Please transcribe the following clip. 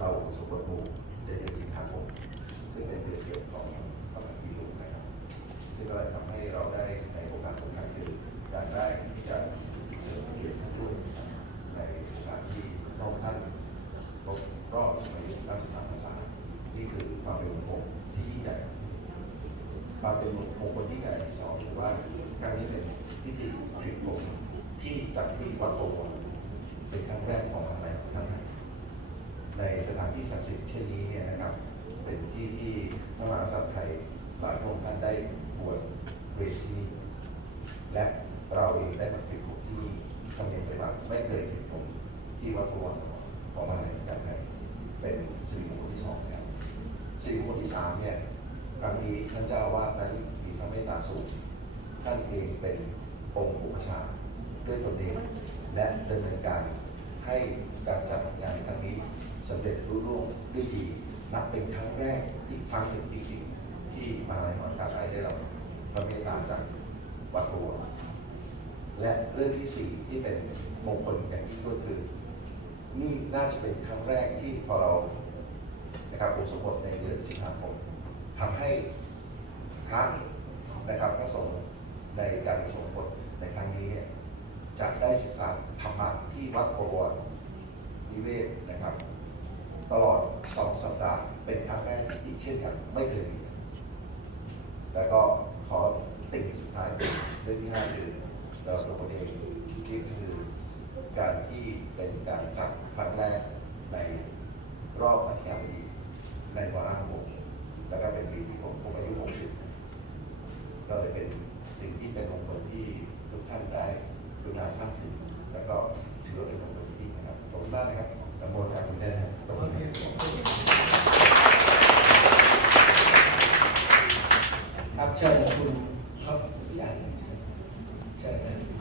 เราสมบูรณ์หมู่ในเดือนสิงหาคมซึ่งเป็นเดือนเกิดของพระมหาธีรุนะครับ ซึ่งก็เลยทำให้เราได้ในโอกาสสำคัญคือการได้ที่จะเฉลิมพระเกียรติท่านด้วยนะครับในโอกาสที่รองค์ท่านครบรอบสมัย93พรรษานี่คือความเป็นมงคลที่ยิ่งใหญ่ความเป็นมงคลที่ใหญ่สองคือว่าครั้งนี้เป็นพิธีกริผมที่จัดที่วัดโพธิ์เป็นครั้งแรกของมหาลัยของท่าน ในสถานที่ศักดิ์สิทธิ์เช่นนี้เนี่ยนะครับ เป็นที่ที่พระมหากษัตริย์ไทยหลายพระองค์ท่านได้บวชเวรที่นี่และเราเองได้มากริผมที่นี่ทำเนียมปบัติไม่เคยกริผมที่วัดโพธิ์ของมาลัยการไทยเป็นสิริมงคลที่สองแล้วสิริมงคลที่สามเนี่ยครั้งนี้ท่านเจ้าวาสนั้นมีพระเมตตาสูงท่านเองเป็นองค์อุปชาย์ด้วยตนเองและดำเนินการให้การจัดงานครั้งนี้ สำเร็จรุ่ร่วงด้วยดี นับเป็นครั้งแรกอีกครั้งหนึ่งจริงๆที่มาในหอนกาไทยได้รับพระเมตตาจากวัดบัวและเรื่องที่สี่ที่เป็นมงคลอย่างยิ่ก็คือ นี่น่าจะเป็นครั้งแรกที่พอเรานะครับอุปสมบทในเดือนสิงหาคมทำให้พระนะครับพระสงฆ์ในการสมบทในครั้งนี้เนี่ยจะได้ศึกษาธรรมะที่วัดบวรนิเวศนะครับ ตลอดสองสัปดาห์เป็นครั้งแรกอีกเช่นกันไม่เคยมีแต่ก็ขอติ่งสุดท้ายเรื่องที่ห้าคือสำหรับตัวผมเองนี่คือการที่เป็นการจัดครั้งแรกในรอบปฏิญาณดีในวาระผมแล้วก็เป็นปีที่ผมผมอายุ 60 ก็เลยเป็นสิ่งที่เป็นมงคลที่ทุกท่านได้รุณาสร้างขึ้นแล้วก็ถือว่าเป็นมงคลที่ดีนะครับขอบคุณมากนะครับ กระบวนการหินแดงตำบลเสียงครับเชิญคุณครับพี่อ่นเชิญเชิญ